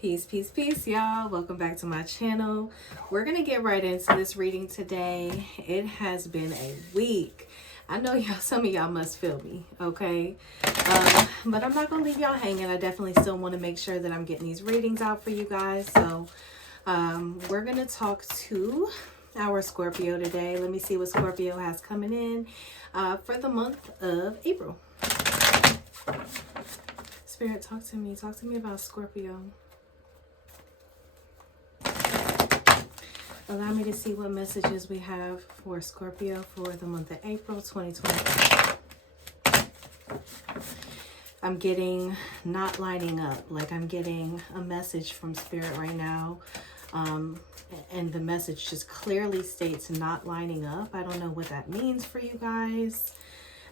Peace, peace, peace, y'all. Welcome back to my channel. We're going to get right into this reading today. It has been a week. I know y'all, some of y'all must feel me, okay? But I'm not going to leave y'all hanging. I definitely still want to make sure that I'm getting these readings out for you guys. So we're going to talk to our Scorpio today. Let me see what Scorpio has coming in for the month of April. Spirit, talk to me. Talk to me about Scorpio. Allow me to see what messages we have for Scorpio for the month of April 2020. I'm getting not lining up. Like I'm getting a message from Spirit right now. And the message just clearly states not lining up. I don't know what that means for you guys.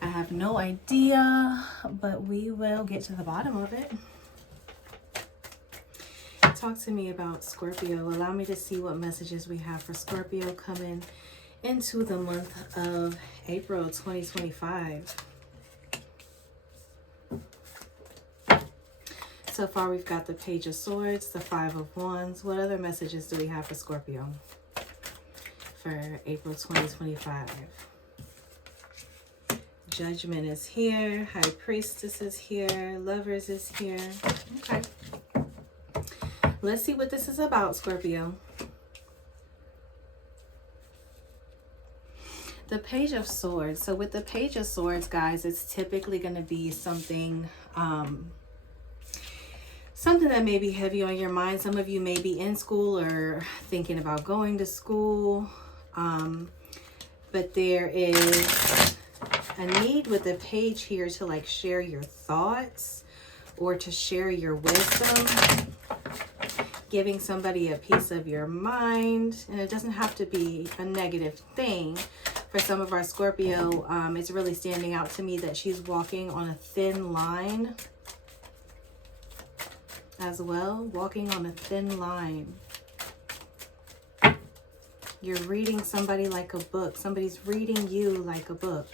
I have no idea, but we will get to the bottom of it. Talk to me about Scorpio. Allow me to see what messages we have for Scorpio coming into the month of April 2025. So far, we've got the Page of Swords, the Five of Wands. What other messages do we have for Scorpio for April 2025? Judgment is here. High Priestess is here. Lovers is here. Okay. Let's see what this is about, Scorpio. The Page of Swords. So with the Page of Swords, guys, it's typically going to be something something that may be heavy on your mind. Some of you may be in school or thinking about going to school. But there is a need with the page here to like share your thoughts or to share your wisdom. Giving somebody a piece of your mind, and it doesn't have to be a negative thing. For some of our Scorpio, it's really standing out to me that she's walking on a thin line as well, walking on a thin line. You're reading somebody like a book. Somebody's reading you like a book.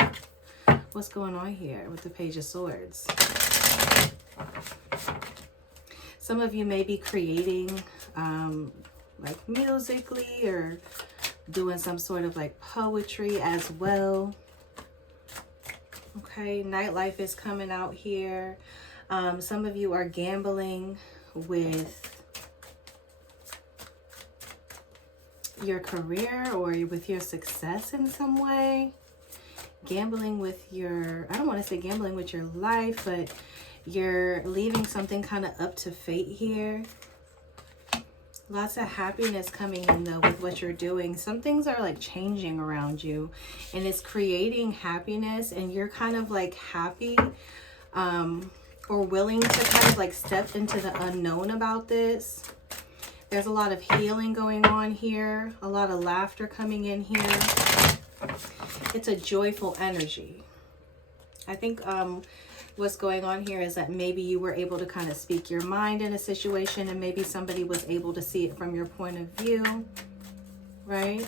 What's going on here with the Page of Swords? Some of you may be creating like musically or doing some sort of like poetry as well. Okay, nightlife is coming out here. Some of you are gambling with your career or with your success in some way. Gambling with your, I don't want to say gambling with your life, but you're leaving something kind of up to fate here. Lots of happiness coming in though with what you're doing. Some things are like changing around you and it's creating happiness, and you're kind of like happy or willing to kind of like step into the unknown about this. There's a lot of healing going on here. A lot of laughter coming in here. It's a joyful energy. I think what's going on here is that maybe you were able to kind of speak your mind in a situation, and maybe somebody was able to see it from your point of view, right?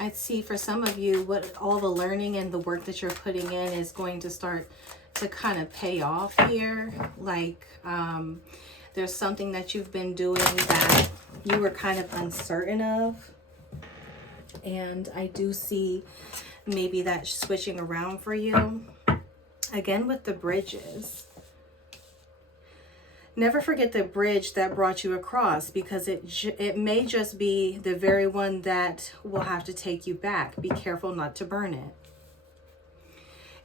I'd see for some of you what all the learning and the work that you're putting in is going to start to kind of pay off here. Like there's something that you've been doing that you were kind of uncertain of. And I do see maybe that switching around for you. Again, with the bridges. Never forget the bridge that brought you across, because it may just be the very one that will have to take you back. Be careful not to burn it.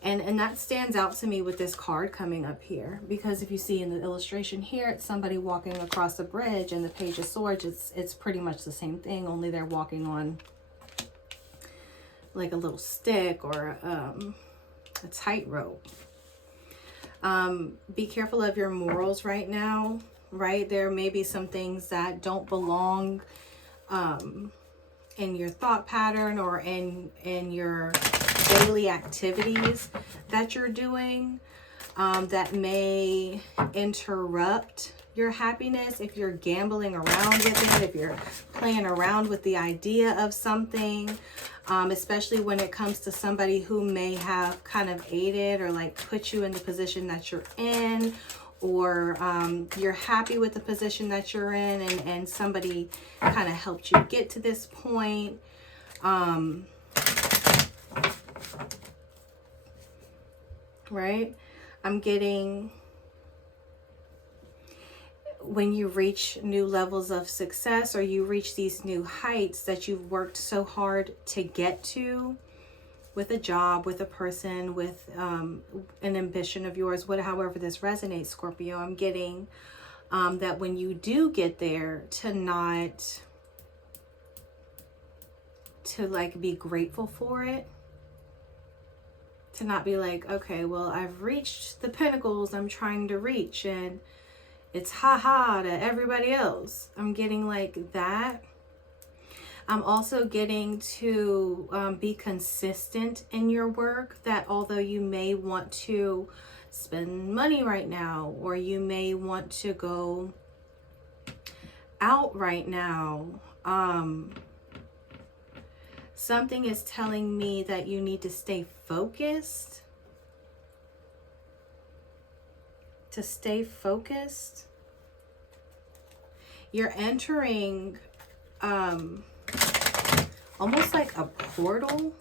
And that stands out to me with this card coming up here, because if you see in the illustration here, it's somebody walking across a bridge, and the Page of Swords, it's pretty much the same thing, only they're walking on like a little stick or a tightrope. Be careful of your morals right now, right? There may be some things that don't belong in your thought pattern or in your daily activities that you're doing that may interrupt your happiness, if you're gambling around with it, if you're playing around with the idea of something, especially when it comes to somebody who may have kind of aided or like put you in the position that you're in, or you're happy with the position that you're in, and somebody kind of helped you get to this point. Right? I'm getting when you reach new levels of success, or you reach these new heights that you've worked so hard to get to, with a job, with a person, with an ambition of yours, however this resonates, Scorpio, I'm getting that when you do get there, to like be grateful for it. To not be like, okay, well, I've reached the pinnacles I'm trying to reach, and it's ha-ha to everybody else. I'm getting like that. I'm also getting to be consistent in your work, that although you may want to spend money right now, or you may want to go out right now, something is telling me that you need to stay focused. To stay focused. You're entering almost like a portal,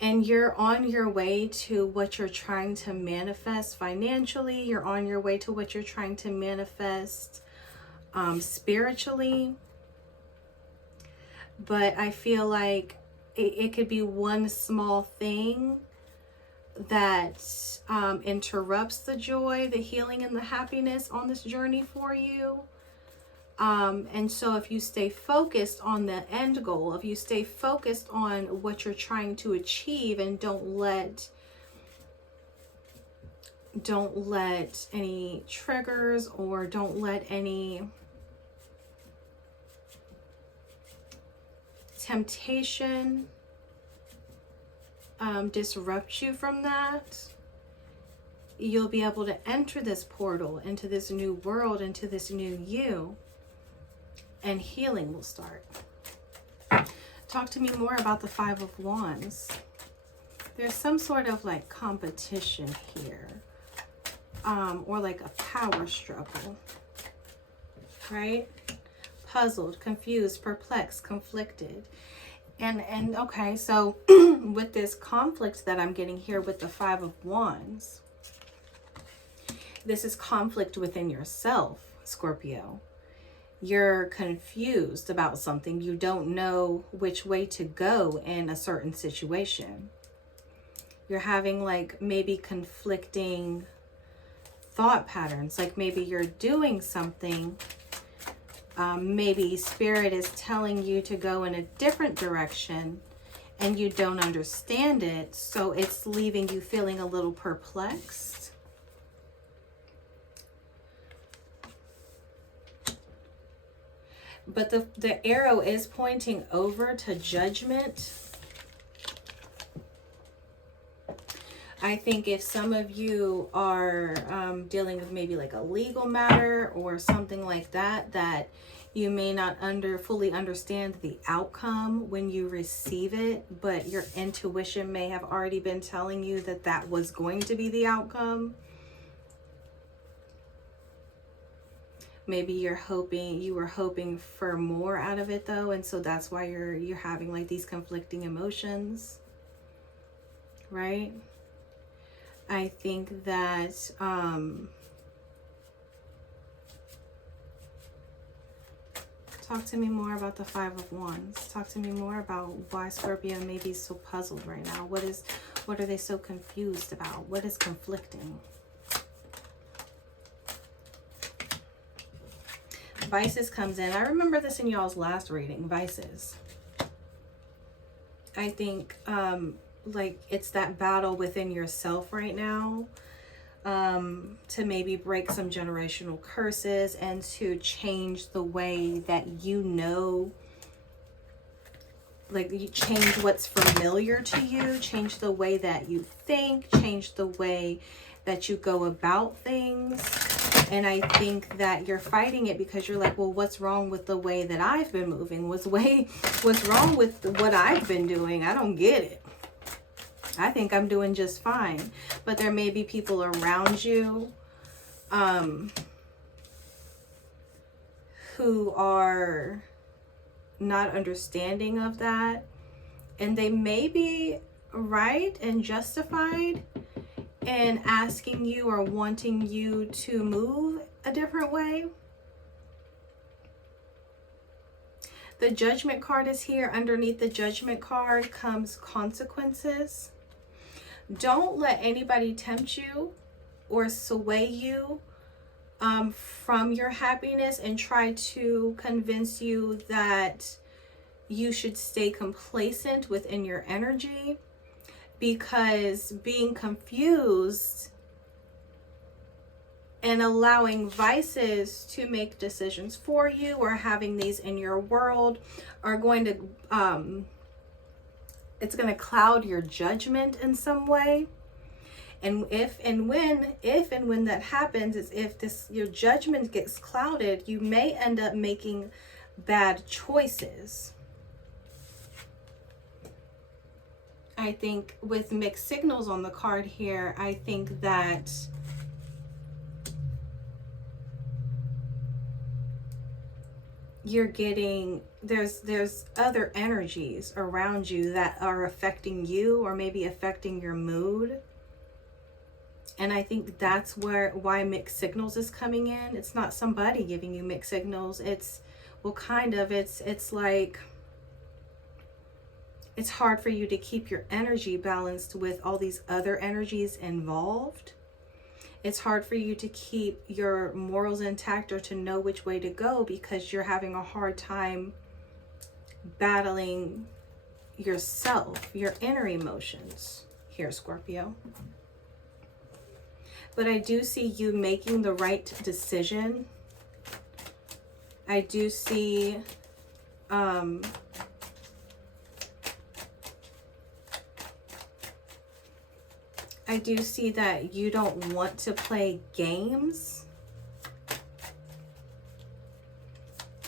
and you're on your way to what you're trying to manifest financially. You're on your way to what you're trying to manifest spiritually. But I feel like it could be one small thing that interrupts the joy, the healing, and the happiness on this journey for you. And so if you stay focused on the end goal, if you stay focused on what you're trying to achieve, and don't let any triggers, or don't let any temptation disrupt you from that, you'll be able to enter this portal into this new world, into this new you, and healing will start. Talk to me more about the Five of Wands. There's some sort of like competition here, or like a power struggle, right? Puzzled, confused, perplexed, conflicted. And okay, so with this conflict that I'm getting here with the Five of Wands, this is conflict within yourself, Scorpio. You're confused about something. You don't know which way to go in a certain situation. You're having like maybe conflicting thought patterns. Like maybe you're doing something, maybe spirit is telling you to go in a different direction, and you don't understand it, so it's leaving you feeling a little perplexed. But the arrow is pointing over to judgment. I think if some of you are dealing with maybe like a legal matter or something like that, that you may not fully understand the outcome when you receive it, but your intuition may have already been telling you that that was going to be the outcome. Maybe you were hoping for more out of it though, and so that's why you're having like these conflicting emotions, right? I think that talk to me more about the Five of Wands. Talk to me more about why Scorpio may be so puzzled right now. What are they so confused about? What is conflicting? Vices comes in. I remember this in y'all's last reading, Vices. I think like it's that battle within yourself right now, to maybe break some generational curses and to change the way that you know, like you change what's familiar to you, change the way that you think, change the way that you go about things. And I think that you're fighting it because you're like, well, what's wrong with the way that I've been moving? What's wrong with what I've been doing? I don't get it. I think I'm doing just fine. But there may be people around you who are not understanding of that. And they may be right and justified in asking you or wanting you to move a different way. The Judgment card is here. Underneath the Judgment card comes consequences. Don't let anybody tempt you or sway you from your happiness and try to convince you that you should stay complacent within your energy, because being confused and allowing vices to make decisions for you or having these in your world are going to it's going to cloud your judgment in some way. And if and when that happens, is if your judgment gets clouded, you may end up making bad choices. I think with mixed signals on the card here, I think that you're getting, there's other energies around you that are affecting you or maybe affecting your mood. And I think that's why mixed signals is coming in. It's not somebody giving you mixed signals. It's, well, kind of, it's like, it's hard for you to keep your energy balanced with all these other energies involved. It's hard for you to keep your morals intact or to know which way to go because you're having a hard time battling yourself, your inner emotions here, Scorpio. But I do see you making the right decision. I do see that you don't want to play games,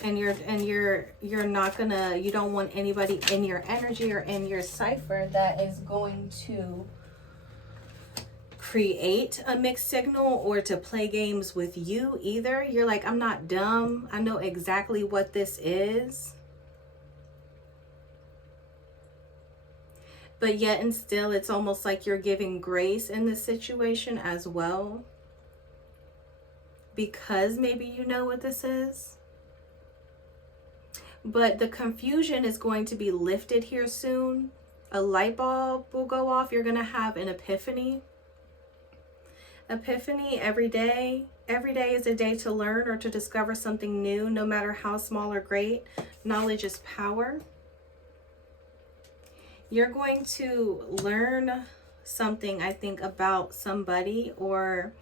and you're not gonna, you don't want anybody in your energy or in your cipher that is going to create a mixed signal or to play games with you either. You're like, I'm not dumb. I know exactly what this is. But yet and still, it's almost like you're giving grace in this situation as well, because maybe you know what this is. But the confusion is going to be lifted here soon. A light bulb will go off. You're going to have an epiphany. Epiphany every day. Every day is a day to learn or to discover something new, no matter how small or great. Knowledge is power. You're going to learn something, I think, about somebody, or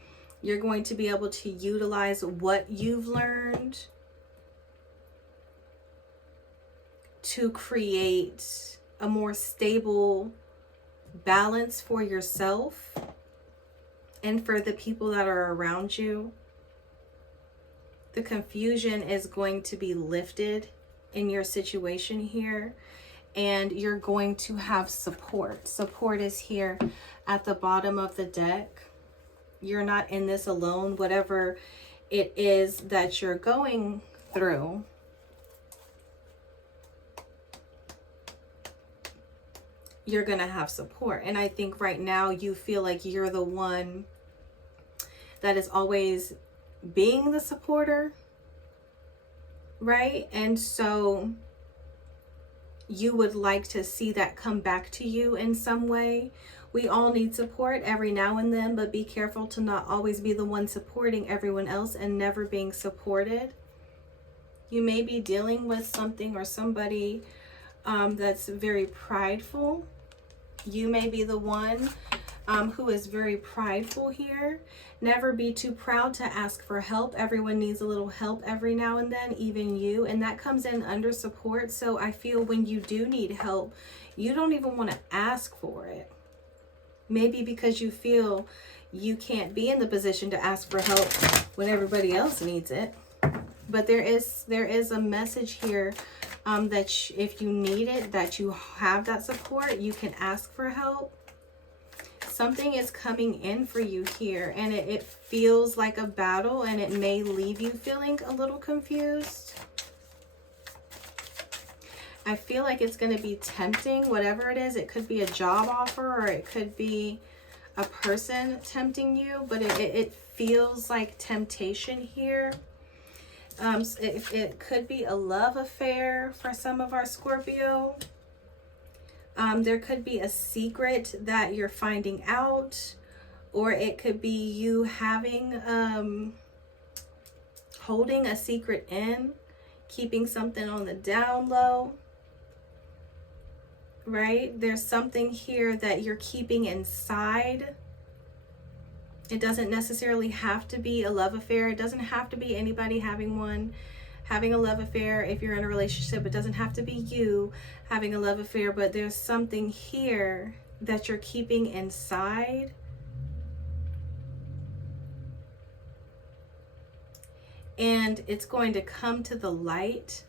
you're going to be able to utilize what you've learned to create a more stable balance for yourself and for the people that are around you. The confusion is going to be lifted in your situation here. And you're going to have support. Support is here at the bottom of the deck. You're not in this alone. Whatever it is that you're going through, you're going to have support. And I think right now you feel like you're the one that is always being the supporter, right? And so you would like to see that come back to you in some way. We all need support every now and then, but be careful to not always be the one supporting everyone else and never being supported. You may be dealing with something or somebody that's very prideful. You may be the one who is very prideful here. Never be too proud to ask for help. Everyone needs a little help every now and then, even you. And that comes in under support. So I feel when you do need help, you don't even want to ask for it. Maybe because you feel you can't be in the position to ask for help when everybody else needs it. But there is a message here that if you need it, that you have that support, you can ask for help. Something is coming in for you here, and it feels like a battle, and it may leave you feeling a little confused. I feel like it's going to be tempting, whatever it is. It could be a job offer, or it could be a person tempting you, but it feels like temptation here. It could be a love affair for some of our Scorpio. There could be a secret that you're finding out, or it could be you having, holding a secret in, keeping something on the down low, right? There's something here that you're keeping inside. It doesn't necessarily have to be a love affair. It doesn't have to be anybody having a love affair. If you're in a relationship, it doesn't have to be you having a love affair, but there's something here that you're keeping inside. And it's going to come to the light.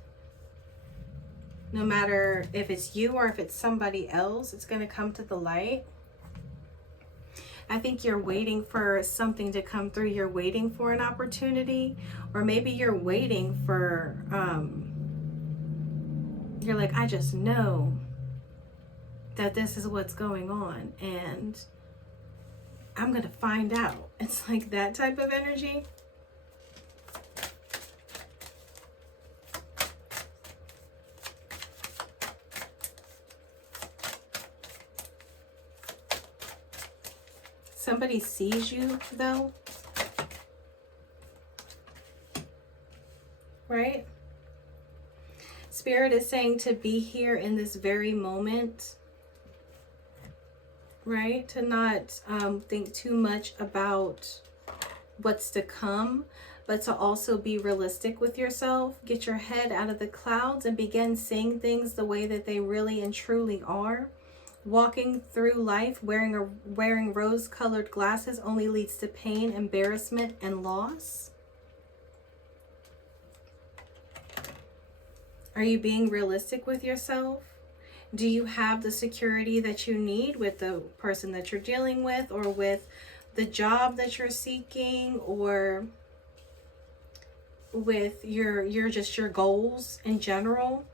No matter if it's you or if it's somebody else, it's going to come to the light. I think you're waiting for something to come through. You're waiting for an opportunity, or maybe you're waiting for, you're like, I just know that this is what's going on, and I'm going to find out. It's like that type of energy. Somebody sees you, though, right? Spirit is saying to be here in this very moment, right? To not think too much about what's to come, but to also be realistic with yourself. Get your head out of the clouds and begin seeing things the way that they really and truly are. Walking through life wearing rose-colored glasses only leads to pain, embarrassment, and loss. Are you being realistic with yourself? Do you have the security that you need with the person that you're dealing with, or with the job that you're seeking, or with your goals in general?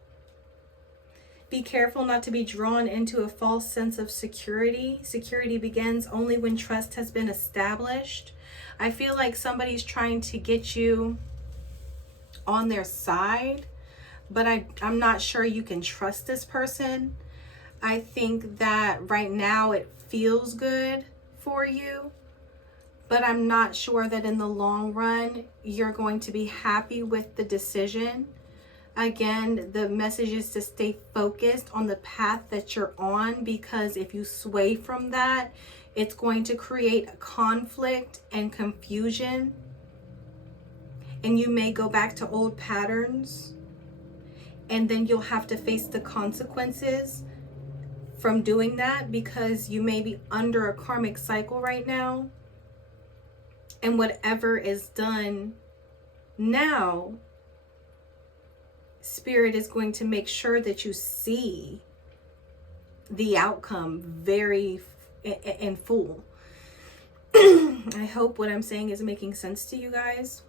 Be careful not to be drawn into a false sense of security. Security begins only when trust has been established. I feel like somebody's trying to get you on their side, but I'm not sure you can trust this person. I think that right now it feels good for you, but I'm not sure that in the long run you're going to be happy with the decision. Again, the message is to stay focused on the path that you're on, because if you sway from that, it's going to create conflict and confusion. And you may go back to old patterns, and then you'll have to face the consequences from doing that, because you may be under a karmic cycle right now. And whatever is done now, Spirit is going to make sure that you see the outcome very in full. I hope what I'm saying is making sense to you guys.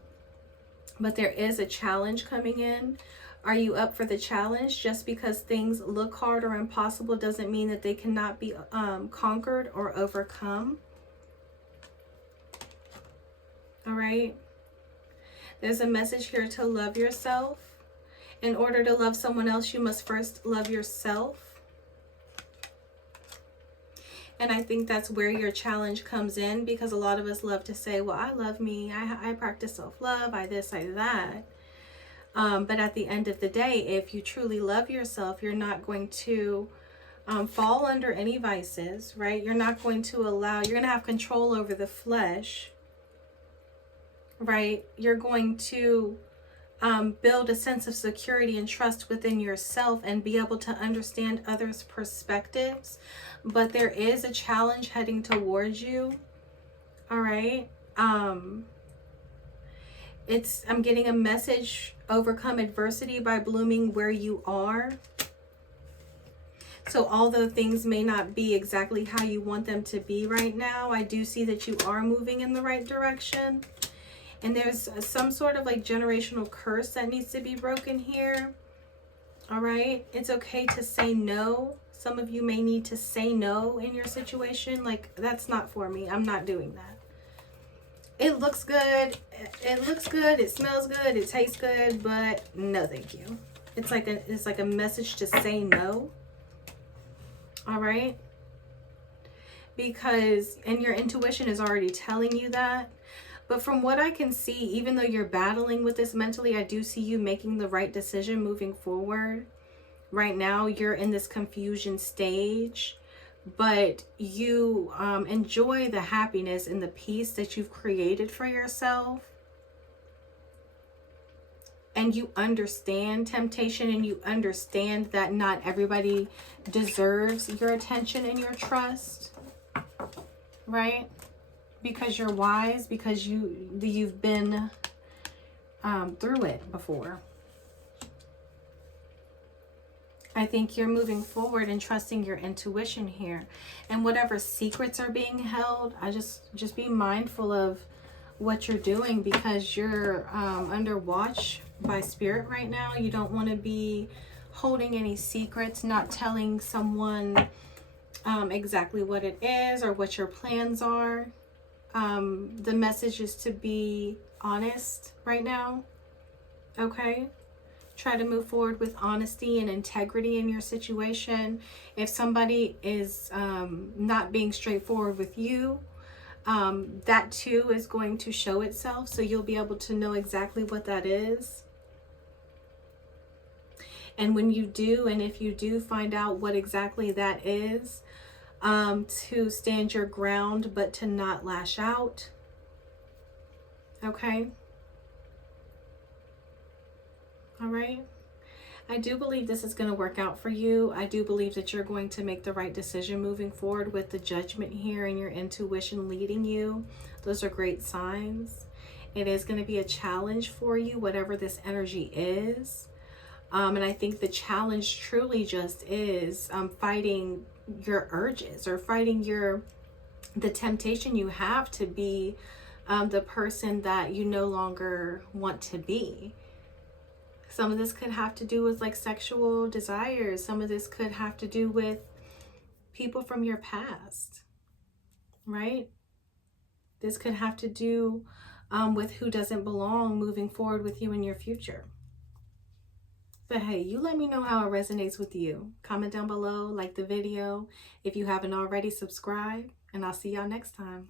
But there is a challenge coming in. Are you up for the challenge? Just because things look hard or impossible doesn't mean that they cannot be conquered or overcome. All right. There's a message here to love yourself. In order to love someone else, you must first love yourself. And I think that's where your challenge comes in, because a lot of us love to say, well, I love me. I practice self-love. I this, I that. But at the end of the day, if you truly love yourself, you're not going to fall under any vices, right? You're not going to you're going to have control over the flesh, right? You're going to build a sense of security and trust within yourself and be able to understand others' perspectives. But there is a challenge heading towards you. All right. I'm getting a message, overcome adversity by blooming where you are. So although things may not be exactly how you want them to be right now, I do see that you are moving in the right direction. And there's some sort of like generational curse that needs to be broken here. All right. It's okay to say no. Some of you may need to say no in your situation. Like, that's not for me. I'm not doing that. It looks good. It looks good. It smells good. It tastes good. But no, thank you. It's like a message to say no. All right. And your intuition is already telling you that. But from what I can see, even though you're battling with this mentally, I do see you making the right decision moving forward. Right now, you're in this confusion stage, but you enjoy the happiness and the peace that you've created for yourself. And you understand temptation, and you understand that not everybody deserves your attention and your trust, right? Because you're wise, because you've been through it before. I think you're moving forward and trusting your intuition here. And whatever secrets are being held, I just be mindful of what you're doing, because you're under watch by spirit right now. You don't want to be holding any secrets, not telling someone exactly what it is or what your plans are. The message is to be honest right now. Okay? Try to move forward with honesty and integrity in your situation. If somebody is not being straightforward with you, that too is going to show itself. So you'll be able to know exactly what that is. And when you do, and if you do find out what exactly that is, to stand your ground, but to not lash out. Okay? All right? I do believe this is going to work out for you. I do believe that you're going to make the right decision moving forward with the judgment here and your intuition leading you. Those are great signs. It is going to be a challenge for you, whatever this energy is. And I think the challenge truly just is fighting your urges, or fighting the temptation you have to be the person that you no longer want to be. Some of this could have to do with like sexual desires. Some of this could have to do with people from your past, right? This could have to do with who doesn't belong moving forward with you in your future. But hey, you let me know how it resonates with you. Comment down below, like the video if you haven't already, subscribe, and I'll see y'all next time.